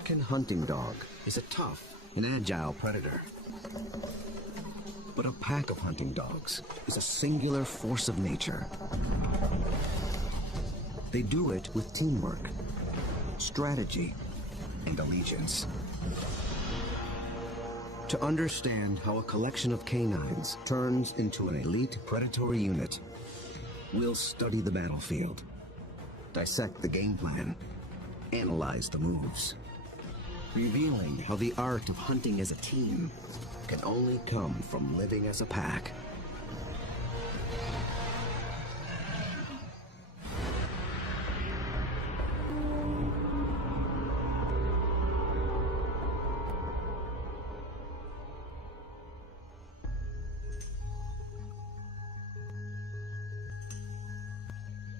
African hunting dog is a tough and agile predator. But a pack of hunting dogs is a singular force of nature. They do it with teamwork, strategy, and allegiance. To understand how a collection of canines turns into an elite predatory unit, we'll study the battlefield, dissect the game plan, analyze the moves, revealing how the art of hunting as a team can only come from living as a pack.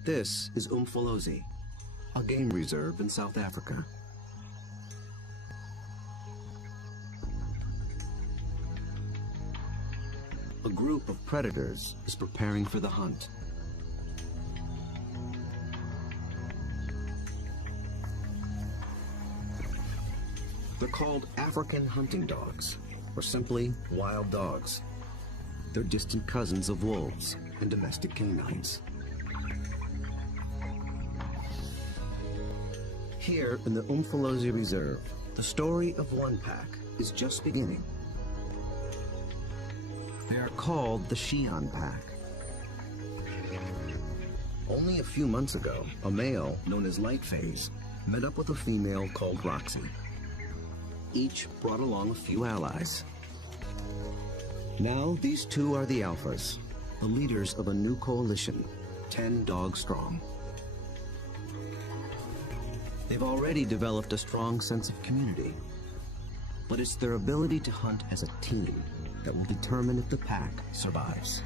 This is Umfolozi, a game reserve in South Africa. A group of predators is preparing for the hunt. They're called African hunting dogs, or simply wild dogs. They're distant cousins of wolves and domestic canines. Here in the Umfolozi Reserve, the story of one pack is just beginning. They are called the Xi'an pack. Only a few months ago, a male known as Lightphase met up with a female called Roxy. Each brought along a few allies. Now these two are the alphas, the leaders of a new coalition, 10 dogs strong. They've already developed a strong sense of community, but it's their ability to hunt as a team that will determine if the pack survives.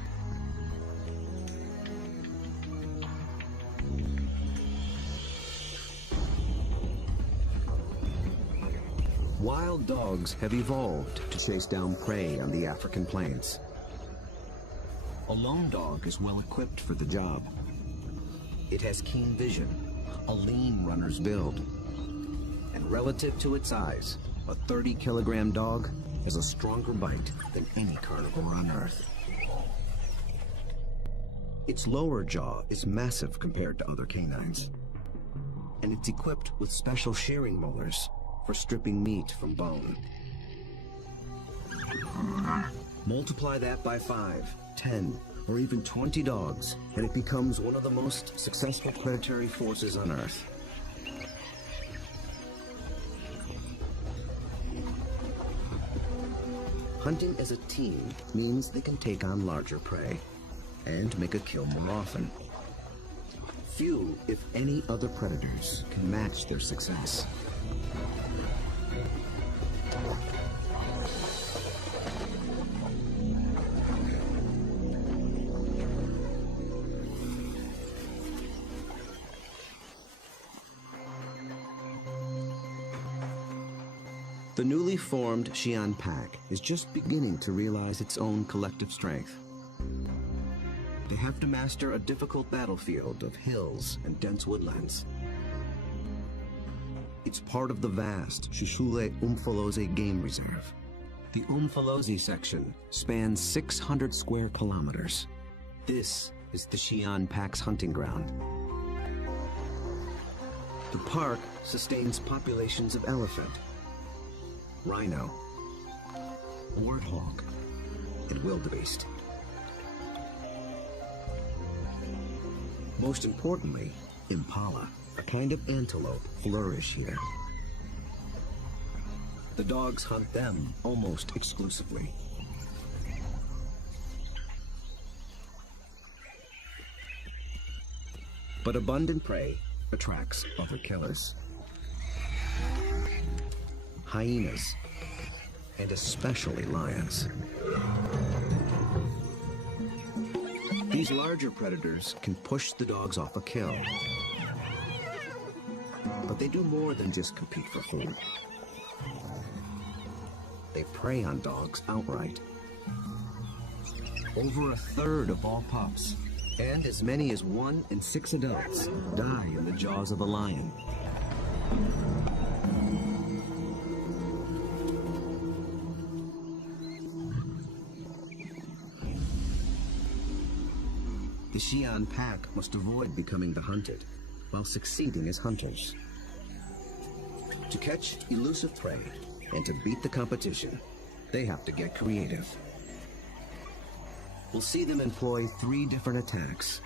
Wild dogs have evolved to chase down prey on the African plains. A lone dog is well equipped for the job. It has keen vision, a lean runner's build, and relative to its size, a 30-kilogram dog has a stronger bite than any carnivore on Earth. Its lower jaw is massive compared to other canines, and it's equipped with special shearing molars for stripping meat from bone. Multiply that by 5, 10, or even 20 dogs, and it becomes one of the most successful predatory forces on Earth. Hunting as a team means they can take on larger prey and make a kill more often. Few, if any, other predators can match their success. The newly formed Xi'an pack is just beginning to realize its own collective strength. They have to master a difficult battlefield of hills and dense woodlands. It's part of the vast Shishule Umfolozi Game Reserve. The Umfolozi section spans 600 square kilometers. This is the Xi'an pack's hunting ground. The park sustains populations of elephant, rhino, warthog, and wildebeest. Most importantly, impala, a kind of antelope, flourish here. The dogs hunt them almost exclusively. But abundant prey attracts other killers. Hyenas, and especially lions. These larger predators can push the dogs off a kill. But they do more than just compete for food. They prey on dogs outright. Over a third of all pups, and as many as 1 in 6 adults, die in the jaws of a lion. The Xi'an pack must avoid becoming the hunted, while succeeding as hunters. To catch elusive prey and to beat the competition, they have to get creative. We'll see them employ 3 different attacks: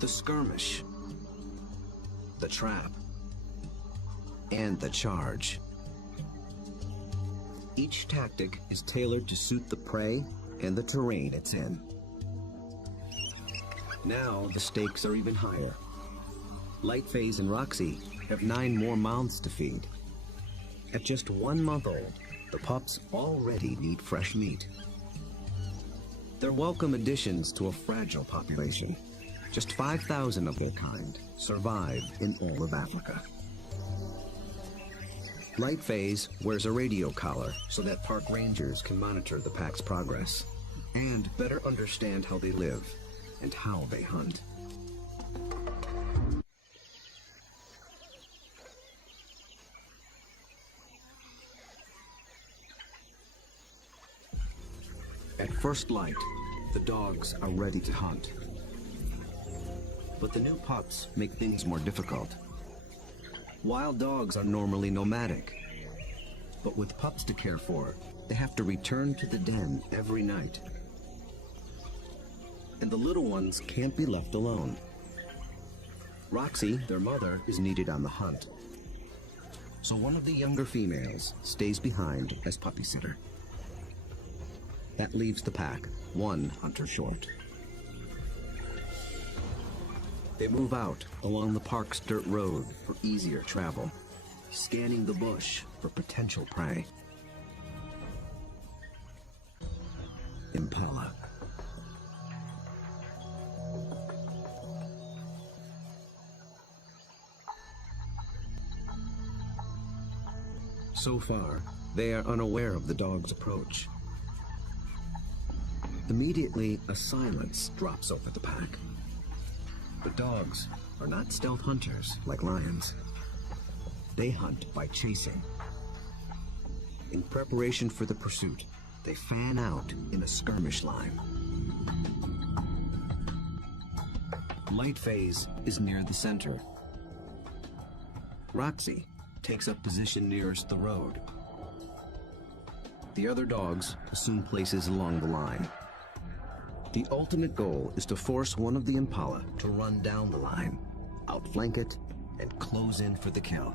the skirmish, the trap, and the charge. Each tactic is tailored to suit the prey and the terrain it's in. Now the stakes are even higher. Lightphase and Roxy have 9 more mouths to feed. At just 1 month old, the pups already need fresh meat. They're welcome additions to a fragile population. Just 5,000 of their kind survive in all of Africa. Lightphase wears a radio collar so that park rangers can monitor the pack's progress and better understand how they live and how they hunt. At first light, the dogs are ready to hunt. But the new pups make things more difficult. Wild dogs are normally nomadic, but with pups to care for, they have to return to the den every night. And the little ones can't be left alone. Roxy, their mother, is needed on the hunt. So one of the younger females stays behind as puppy sitter. That leaves the pack 1 hunter short. They move out along the park's dirt road for easier travel, scanning the bush for potential prey. Impala. So far, they are unaware of the dog's approach. Immediately, a silence drops over the pack. But dogs are not stealth hunters like lions. They hunt by chasing. In preparation for the pursuit, they fan out in a skirmish line. Lightphase is near the center. Roxy takes up position nearest the road. The other dogs assume places along the line. The ultimate goal is to force one of the impala to run down the line, outflank it, and close in for the kill.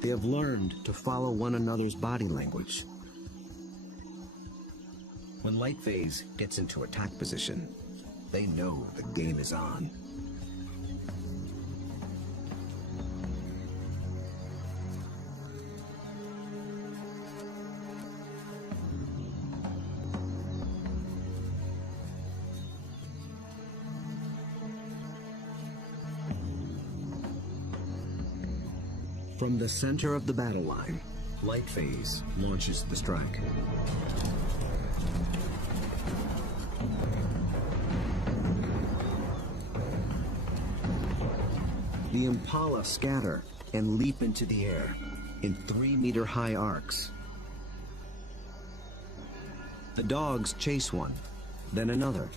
They have learned to follow one another's body language. When Lightphase gets into attack position, they know the game is on. From the center of the battle line, Lightphase launches the strike. The impala scatter and leap into the air in 3-meter-high arcs. The dogs chase one, then another,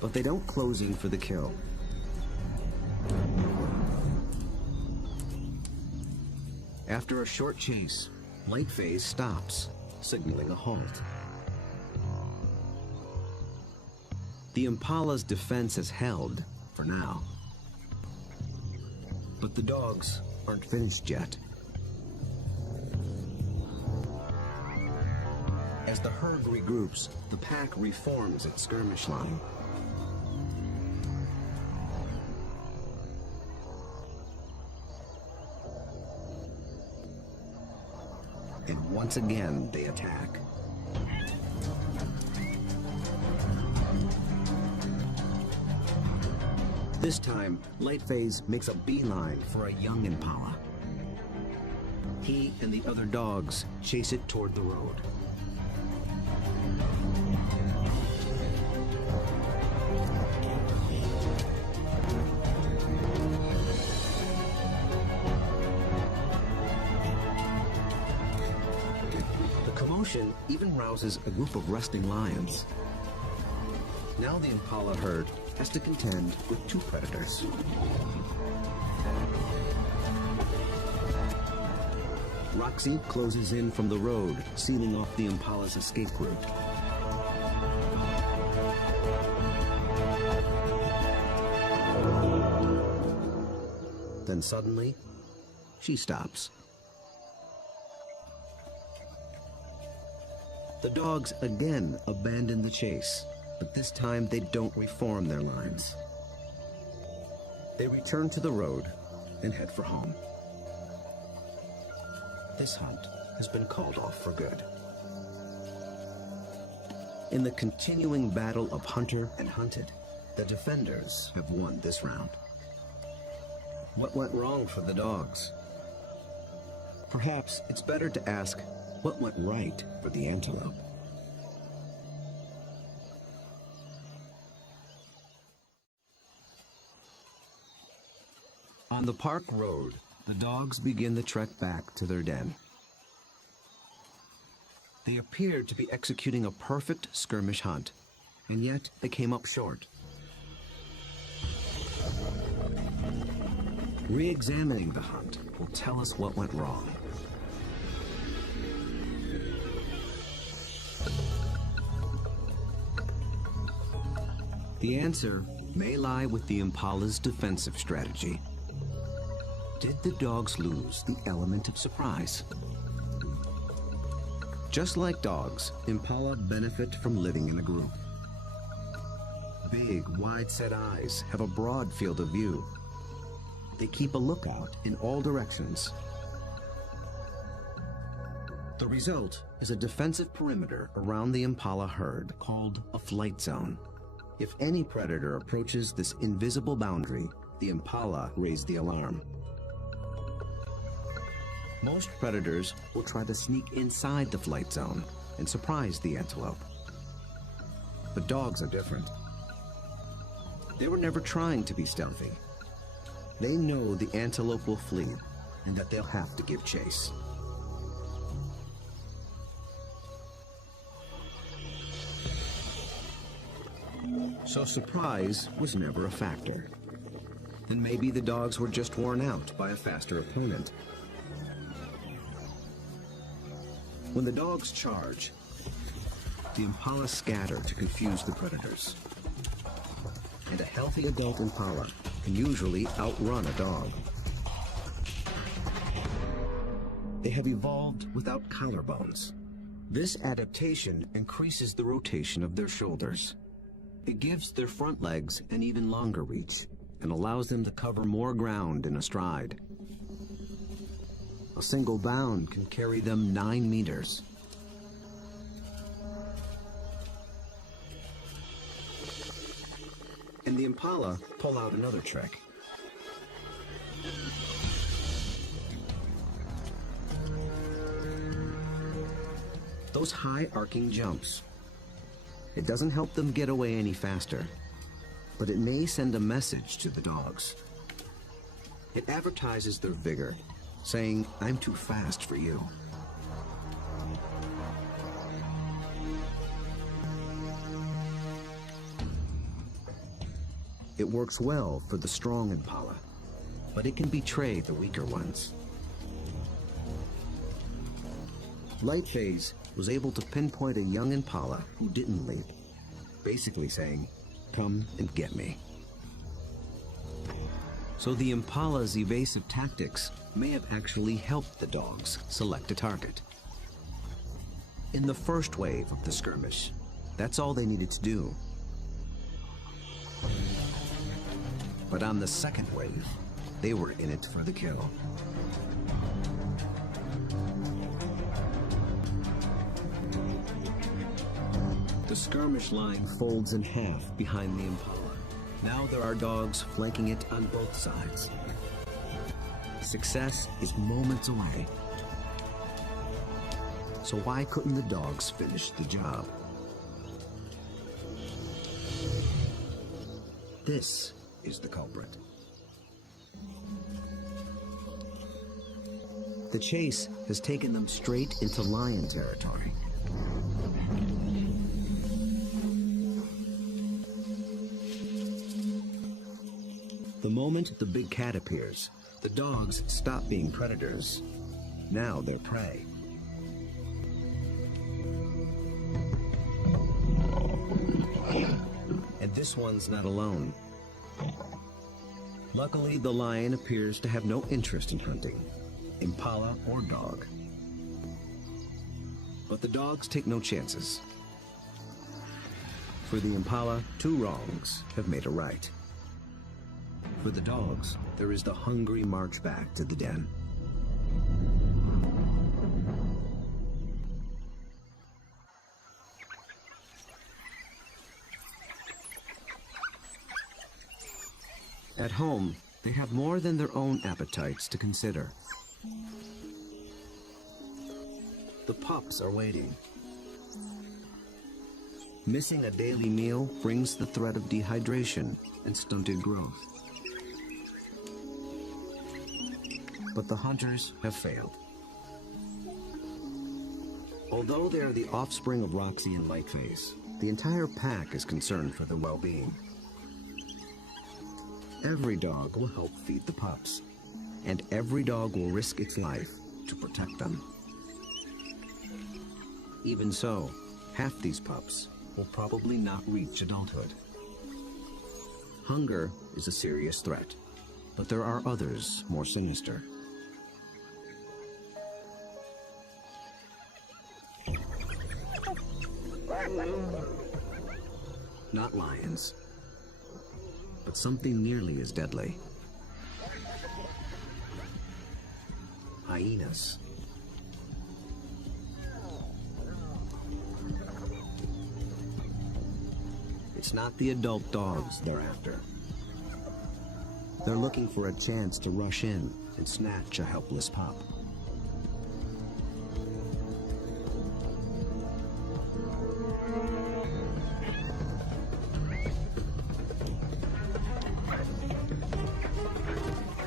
but they don't close in for the kill. After a short chase, Lightphase stops, signaling a halt. The impala's defense is held, for now. But the dogs aren't finished yet. As the herd regroups, the pack reforms its skirmish line. And once again, they attack. This time, Lightphase makes a beeline for a young impala. He and the other dogs chase it toward the road. action even rouses a group of resting lions. Now the impala herd has to contend with two predators. Roxy closes in from the road, sealing off the impala's escape route. Then suddenly, she stops. The dogs again abandon the chase, but this time they don't reform their lines. They return to the road and head for home. This hunt has been called off for good. In the continuing battle of hunter and hunted, the defenders have won this round. What went wrong for the dogs? Perhaps it's better to ask what went right for the antelope. On the park road, the dogs begin the trek back to their den. They appeared to be executing a perfect skirmish hunt, and yet they came up short. Re-examining the hunt will tell us what went wrong. The answer may lie with the impala's defensive strategy. Did the dogs lose the element of surprise? Just like dogs, impala benefit from living in a group. Big, wide-set eyes have a broad field of view. They keep a lookout in all directions. The result is a defensive perimeter around the impala herd called a flight zone. If any predator approaches this invisible boundary, the impala raise the alarm. Most predators will try to sneak inside the flight zone and surprise the antelope. But dogs are different. They were never trying to be stealthy. They know the antelope will flee and that they'll have to give chase. So surprise was never a factor. And maybe the dogs were just worn out by a faster opponent. When the dogs charge, the impala scatter to confuse the predators. And a healthy adult impala can usually outrun a dog. They have evolved without collarbones. This adaptation increases the rotation of their shoulders. It gives their front legs an even longer reach and allows them to cover more ground in a stride. A single bound can carry them 9 meters. And the impala pull out another trick. Those high arcing jumps. It doesn't help them get away any faster, but it may send a message to the dogs. It advertises their vigor, saying, "I'm too fast for you." It works well for the strong impala, but it can betray the weaker ones. Lightphase was able to pinpoint a young impala who didn't leap, basically saying, "Come and get me." So the impala's evasive tactics may have actually helped the dogs select a target. In the first wave of the skirmish, that's all they needed to do. But on the second wave, they were in it for the kill. The skirmish line folds in half behind the impala. Now there are dogs flanking it on both sides. Success is moments away. So why couldn't the dogs finish the job? This is the culprit. The chase has taken them straight into lion territory. The moment the big cat appears, the dogs stop being predators. Now they're prey. And this one's not alone. Luckily, the lion appears to have no interest in hunting, impala or dog. But the dogs take no chances. For the impala, 2 wrongs have made a right. For the dogs, there is the hungry march back to the den. At home, they have more than their own appetites to consider. The pups are waiting. Missing a daily meal brings the threat of dehydration and stunted growth. But the hunters have failed. Although they are the offspring of Roxy and Lightface, the entire pack is concerned for their well-being. Every dog will help feed the pups, and every dog will risk its life to protect them. Even so, half these pups will probably not reach adulthood. Hunger is a serious threat, but there are others more sinister. Not lions, but something nearly as deadly. Hyenas. It's not the adult dogs they're after. They're looking for a chance to rush in and snatch a helpless pup.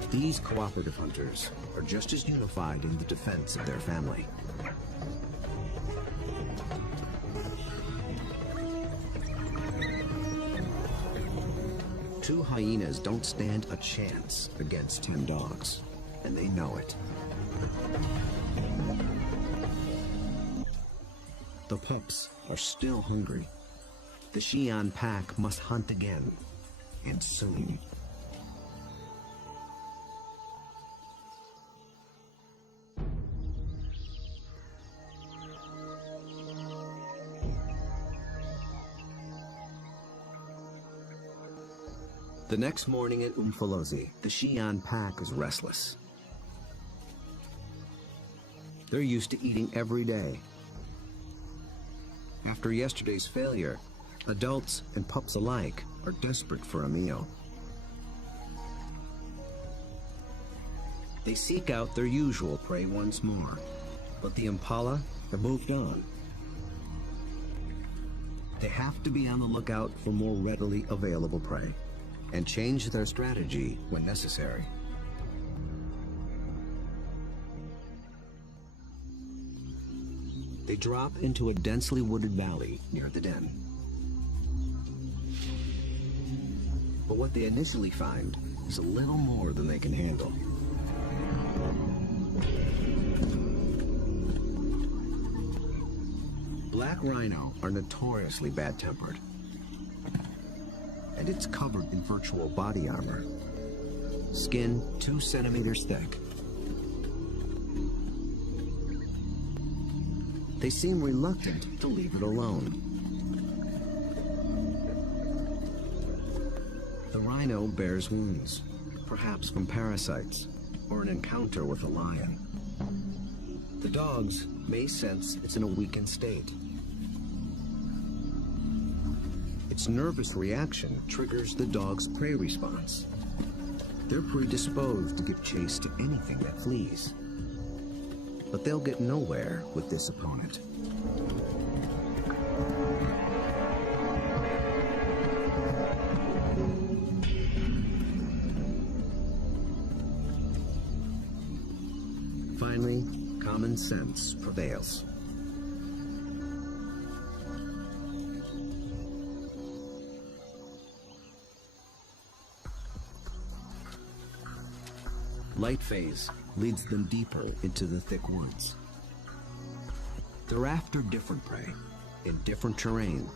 These cooperative hunters are just as unified in the defense of their family. Two hyenas don't stand a chance against 10 dogs, and they know it. The pups are still hungry. The Xi'an pack must hunt again, and soon. The next morning at Umfolozi, the Xi'an pack is restless. They're used to eating every day. After yesterday's failure, adults and pups alike are desperate for a meal. They seek out their usual prey once more, but the impala have moved on. They have to be on the lookout for more readily available prey, and change their strategy when necessary. They drop into a densely wooded valley near the den. But what they initially find is a little more than they can handle. Black rhino are notoriously bad-tempered, and it's covered in virtual body armor. Skin 2 centimeters thick. They seem reluctant to leave it alone. The rhino bears wounds, perhaps from parasites or an encounter with a lion. The dogs may sense it's in a weakened state. Its nervous reaction triggers the dog's prey response. They're predisposed to give chase to anything that flees. But they'll get nowhere with this opponent. Finally, common sense prevails. Light phase leads them deeper into the thick woods. They're after different prey in different terrain.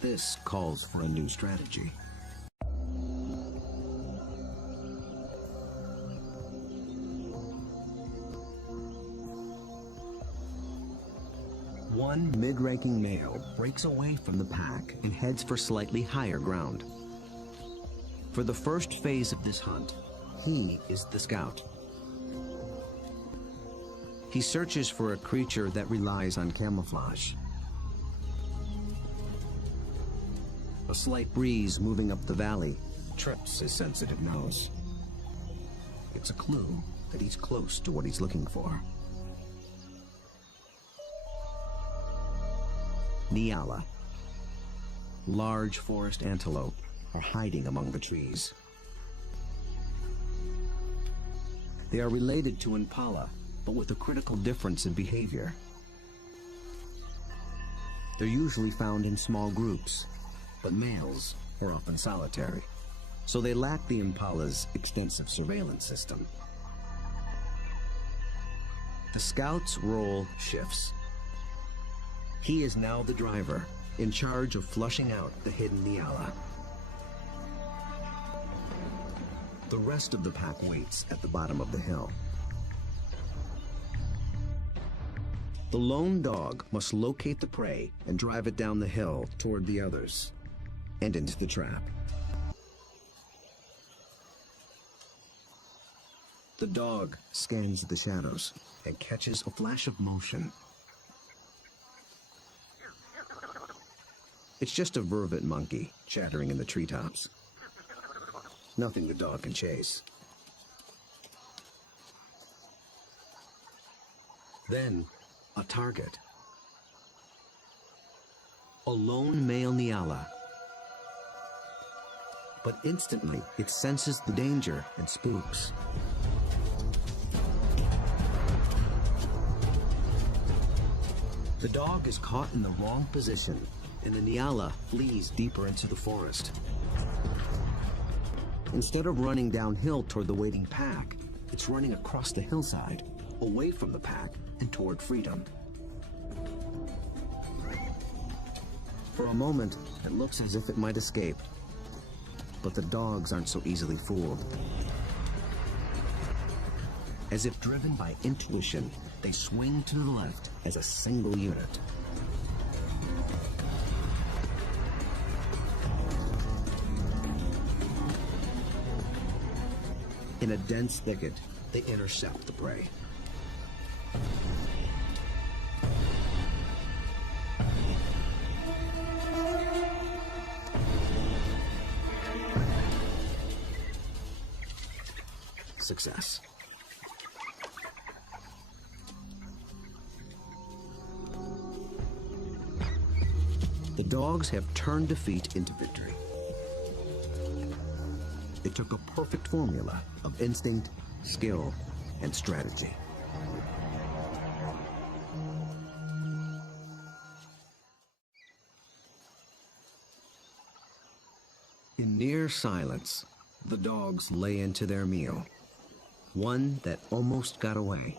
This calls for a new strategy. One mid-ranking male breaks away from the pack and heads for slightly higher ground. For the first phase of this hunt, he is the scout. He searches for a creature that relies on camouflage. A slight breeze moving up the valley trips his sensitive nose. It's a clue that he's close to what he's looking for. Nyala. Large forest antelope are hiding among the trees. They are related to impala, but with a critical difference in behavior. They're usually found in small groups, but males are often solitary, so they lack the impala's extensive surveillance system. The scout's role shifts. He is now the driver, in charge of flushing out the hidden Nyala. The rest of the pack waits at the bottom of the hill. The lone dog must locate the prey and drive it down the hill toward the others and into the trap. The dog scans the shadows and catches a flash of motion. It's just a vervet monkey chattering in the treetops. Nothing the dog can chase. Then, a target. A lone male Nyala. But instantly, it senses the danger and spooks. The dog is caught in the wrong position, and the Nyala flees deeper into the forest. Instead of running downhill toward the waiting pack, it's running across the hillside, away from the pack and toward freedom. For a moment, it looks as if it might escape, but the dogs aren't so easily fooled. As if driven by intuition, they swing to the left as a single unit. In a dense thicket, they intercept the prey. Success. The dogs have turned defeat into victory. It took a perfect formula of instinct, skill, and strategy. In near silence, the dogs lay into their meal, one that almost got away.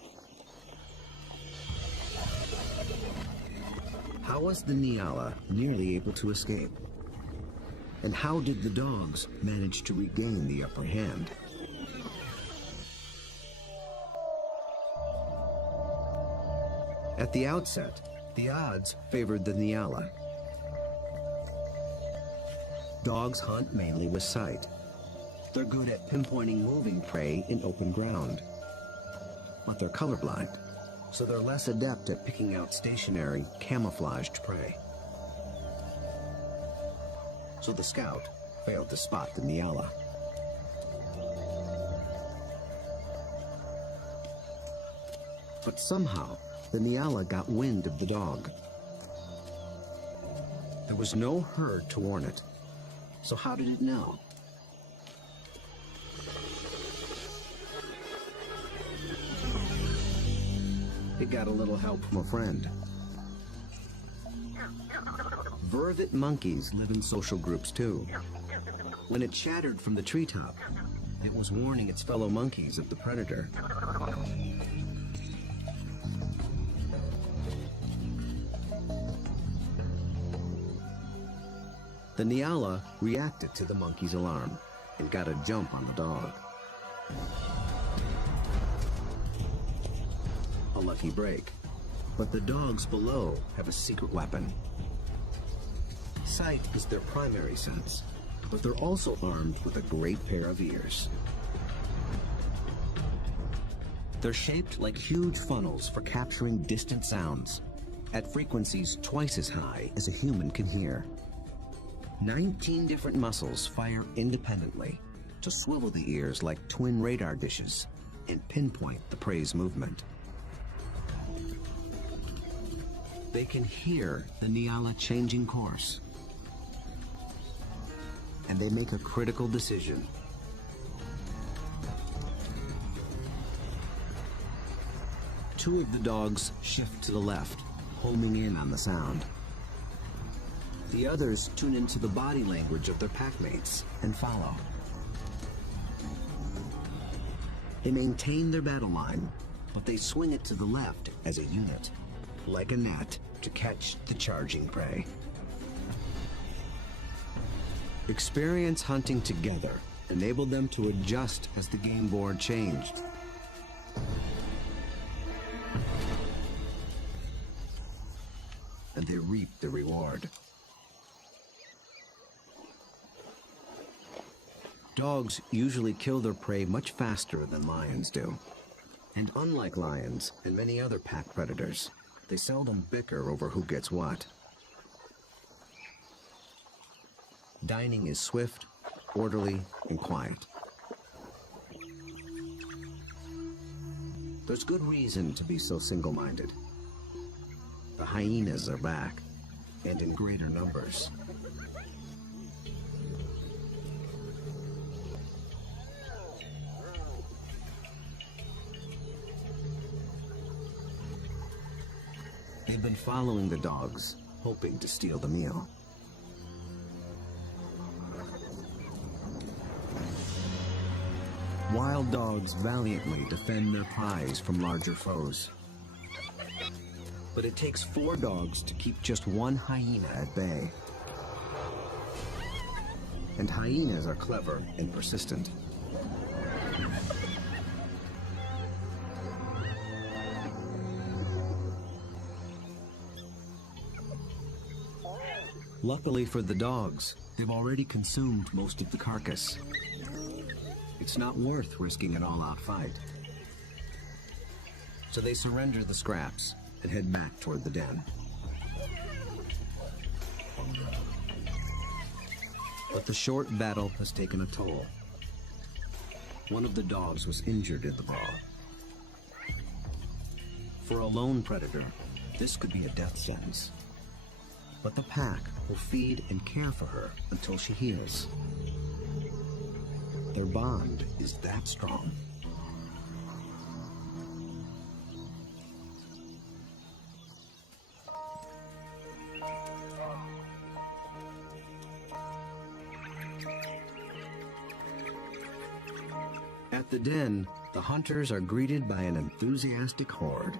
How was the Nyala nearly able to escape? And how did the dogs manage to regain the upper hand? At the outset, the odds favored the Nyala. Dogs hunt mainly with sight. They're good at pinpointing moving prey in open ground. But they're colorblind, so they're less adept at picking out stationary, camouflaged prey. So the scout failed to spot the Nyala. But somehow, the Nyala got wind of the dog. There was no herd to warn it. So how did it know? It got a little help from a friend. Vervet monkeys live in social groups too. When it chattered from the treetop, It was warning its fellow monkeys of the predator. The Nyala reacted to the monkey's alarm and got a jump on the dog. A lucky break, but the dogs below have a secret weapon. Sight is their primary sense, but they're also armed with a great pair of ears. They're shaped like huge funnels for capturing distant sounds at frequencies twice as high as a human can hear. 19 different muscles fire independently to swivel the ears like twin radar dishes and pinpoint the prey's movement. They can hear the Nyala changing course, and they make a critical decision. Two of the dogs shift to the left, homing in on the sound. The others tune into the body language of their packmates and follow. They maintain their battle line, but they swing it to the left as a unit, like a net, to catch the charging prey. Experience hunting together enabled them to adjust as the game board changed. And they reaped the reward. Dogs usually kill their prey much faster than lions do. And unlike lions and many other pack predators, they seldom bicker over who gets what. Dining is swift, orderly, and quiet. There's good reason to be so single-minded. The hyenas are back, and in greater numbers. They've been following the dogs, hoping to steal the meal. Wild dogs valiantly defend their prize from larger foes. But it takes 4 dogs to keep just one hyena at bay. And hyenas are clever and persistent. Luckily for the dogs, they've already consumed most of the carcass. It's not worth risking an all-out fight. So they surrender the scraps and head back toward the den. But the short battle has taken a toll. One of the dogs was injured in the brawl. For a lone predator, this could be a death sentence. But the pack will feed and care for her until she heals. Their bond is that strong. At the den, the hunters are greeted by an enthusiastic horde.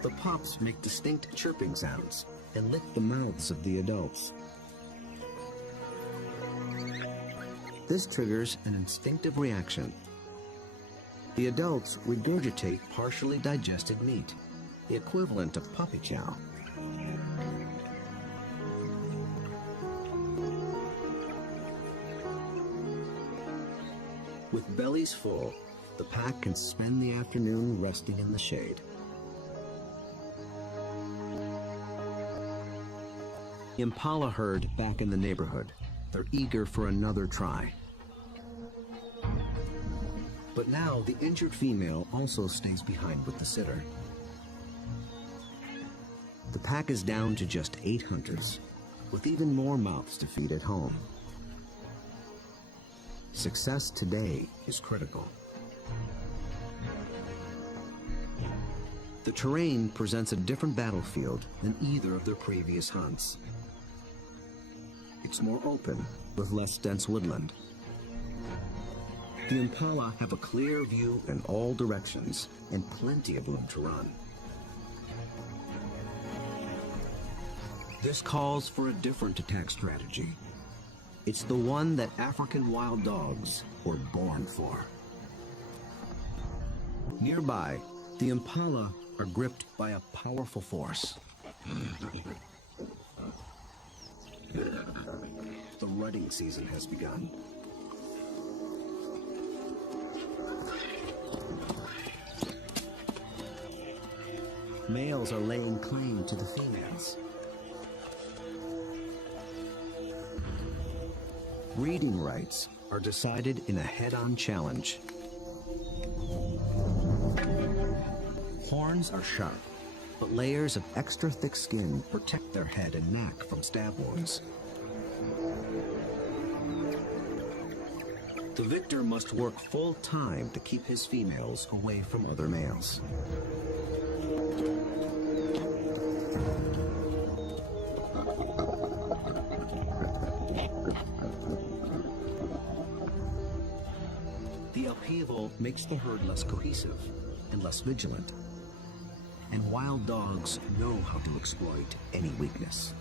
The pups make distinct chirping sounds and lick the mouths of the adults. This triggers an instinctive reaction. The adults regurgitate partially digested meat, the equivalent of puppy chow. With bellies full, the pack can spend the afternoon resting in the shade. The impala herd back in the neighborhood. They're eager for another try. But now the injured female also stays behind with the sitter. The pack is down to just 8 hunters, with even more mouths to feed at home. Success today is critical. The terrain presents a different battlefield than either of their previous hunts. It's more open, with less dense woodland. The impala have a clear view in all directions and plenty of room to run. This calls for a different attack strategy. It's the one that African wild dogs were born for. Nearby, the impala are gripped by a powerful force. The rutting season has begun. Males are laying claim to the females. Breeding rights are decided in a head-on challenge. Horns are sharp, but layers of extra thick skin protect their head and neck from stab wounds. The victor must work full time to keep his females away from other males. The upheaval makes the herd less cohesive and less vigilant. And wild dogs know how to exploit any weakness.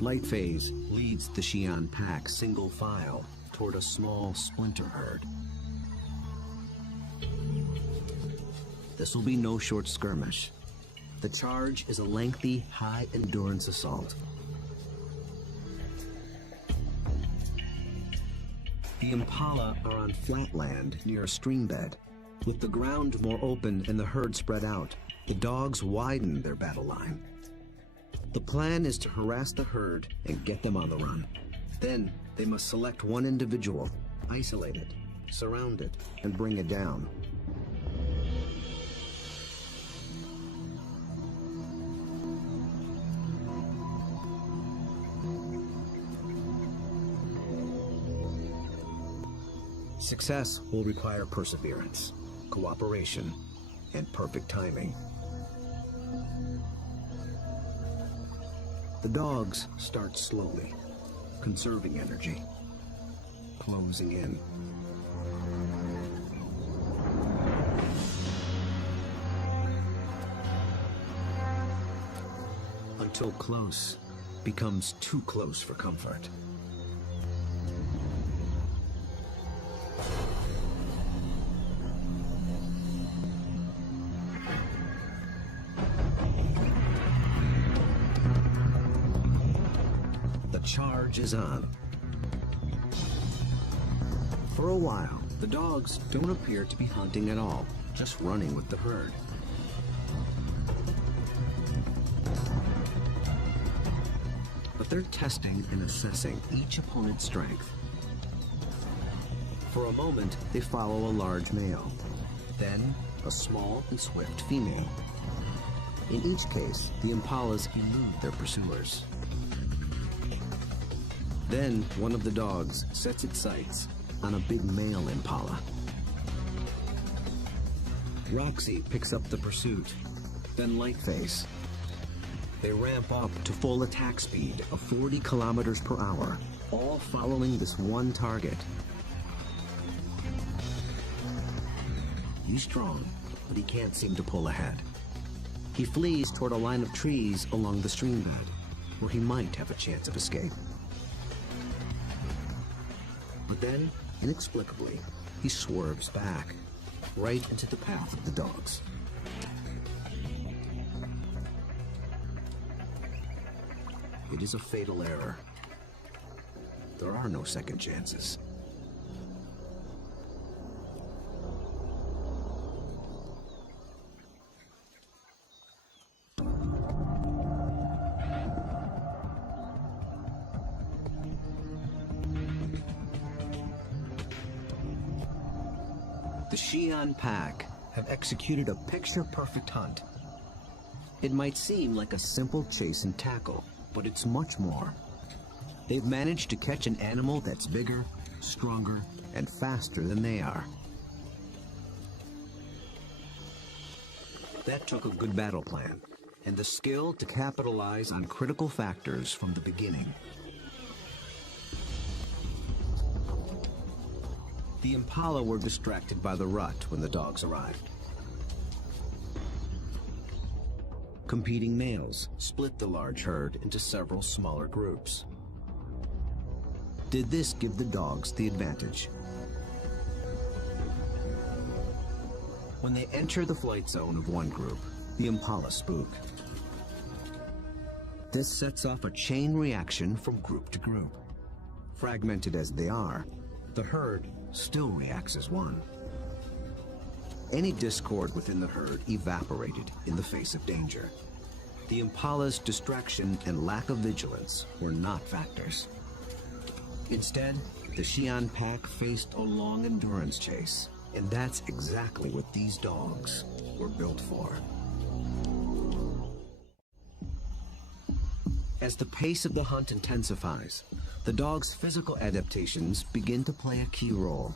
Light Phase leads the Xi'an pack single file toward a small splinter herd. This will be no short skirmish. The charge is a lengthy, high-endurance assault. The impala are on flat land near a stream bed. With the ground more open and the herd spread out, the dogs widen their battle line. The plan is to harass the herd and get them on the run. Then they must select one individual, isolate it, surround it, and bring it down. Success will require perseverance, cooperation, and perfect timing. The dogs start slowly, conserving energy, closing in. Until close becomes too close for comfort. Charge is on. For a while, the dogs don't appear to be hunting at all, just running with the herd. But they're testing and assessing each opponent's strength. For a moment, they follow a large male, then a small and swift female. In each case, the impalas elude their pursuers. Then one of the dogs sets its sights on a big male impala. Roxy picks up the pursuit, then Lightface. They ramp up to full attack speed of 40 kilometers per hour, all following this one target. He's strong, but he can't seem to pull ahead. He flees toward a line of trees along the stream bed, where he might have a chance of escape. But then, inexplicably, he swerves back, right into the path of the dogs. It is a fatal error. There are no second chances. The Xi'an pack have executed a picture-perfect hunt. It might seem like a simple chase and tackle, but it's much more. They've managed to catch an animal that's bigger, stronger, and faster than they are. That took a good battle plan, and the skill to capitalize on critical factors from the beginning. The impala were distracted by the rut when the dogs arrived. Competing males split the large herd into several smaller groups. Did this give the dogs the advantage? When they enter the flight zone of one group, the impala spook. This sets off a chain reaction from group to group. Fragmented as they are, the herd still reacts as one. Any discord within the herd evaporated in the face of danger. The impala's distraction and lack of vigilance were not factors. Instead, the Xi'an pack faced a long endurance chase, and that's exactly what these dogs were built for. As the pace of the hunt intensifies, the dog's physical adaptations begin to play a key role.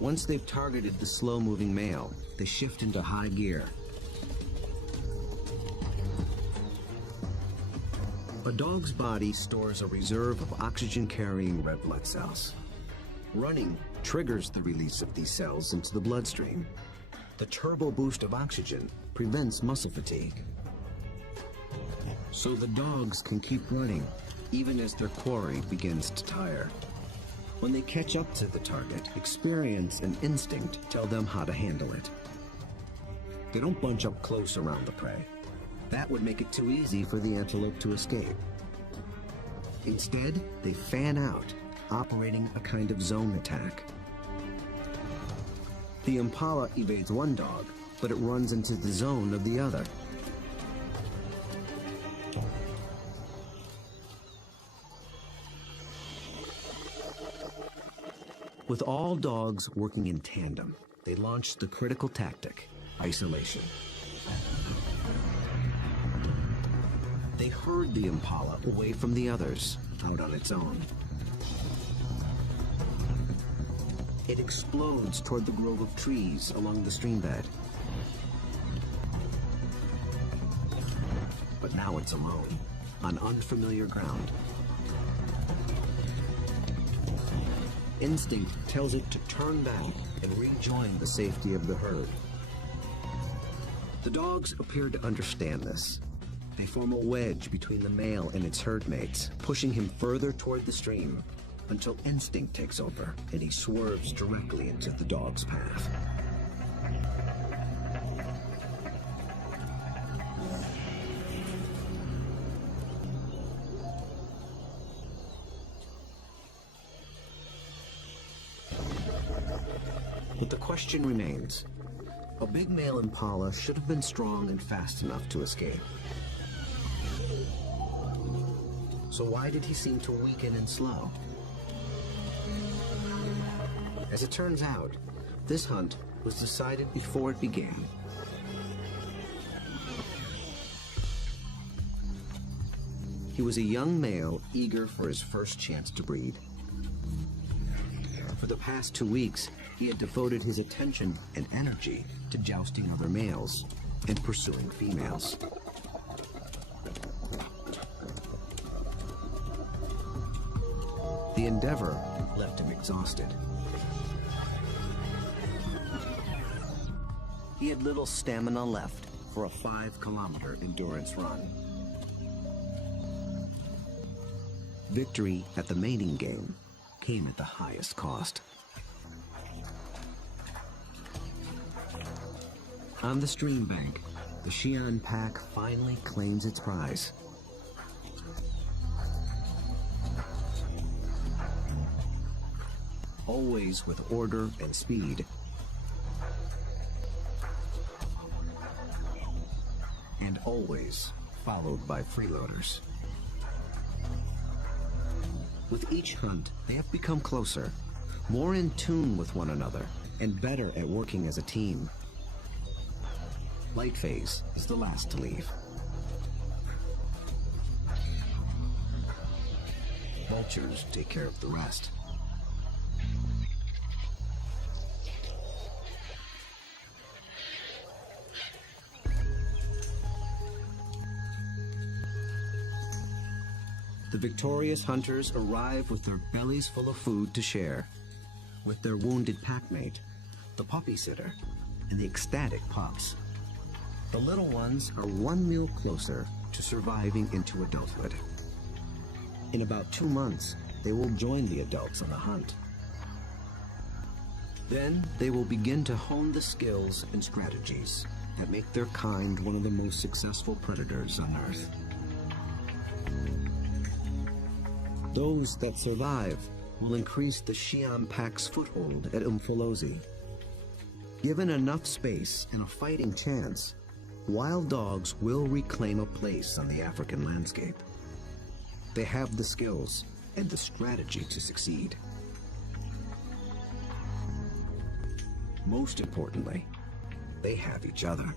Once they've targeted the slow-moving male, they shift into high gear. A dog's body stores a reserve of oxygen-carrying red blood cells. Running triggers the release of these cells into the bloodstream. The turbo boost of oxygen prevents muscle fatigue. So the dogs can keep running, even as their quarry begins to tire. When they catch up to the target, experience and instinct tell them how to handle it. They don't bunch up close around the prey. That would make it too easy for the antelope to escape. Instead, they fan out, operating a kind of zone attack. The impala evades one dog, but it runs into the zone of the other. With all dogs working in tandem, they launched the critical tactic, isolation. They herd the impala away from the others, out on its own. It explodes toward the grove of trees along the streambed. But now it's alone, on unfamiliar ground. Instinct tells it to turn back and rejoin the safety of the herd. The dogs appear to understand this. They form a wedge between the male and its herd mates, pushing him further toward the stream until instinct takes over and he swerves directly into the dog's path. But the question remains. A big male impala should have been strong and fast enough to escape. So why did he seem to weaken and slow? As it turns out, this hunt was decided before it began. He was a young male eager for his first chance to breed. For the past 2 weeks, he had devoted his attention and energy to jousting other males and pursuing females. The endeavor left him exhausted. He had little stamina left for a 5-kilometer endurance run. Victory at the mating game came at the highest cost. On the stream bank, the Xi'an pack finally claims its prize. Always with order and speed. And always followed by freeloaders. With each hunt, they have become closer, more in tune with one another, and better at working as a team. Light phase is the last to leave. vultures take care of the rest. The victorious hunters arrive with their bellies full of food to share, with their wounded packmate, the puppy sitter, and the ecstatic pups. The little ones are one meal closer to surviving into adulthood. In about 2 months, they will join the adults on the hunt. Then they will begin to hone the skills and strategies that make their kind one of the most successful predators on Earth. Those that survive will increase the Xi'an pack's foothold at Umfolozi. Given enough space and a fighting chance, wild dogs will reclaim a place on the African landscape. They have the skills and the strategy to succeed. Most importantly, they have each other.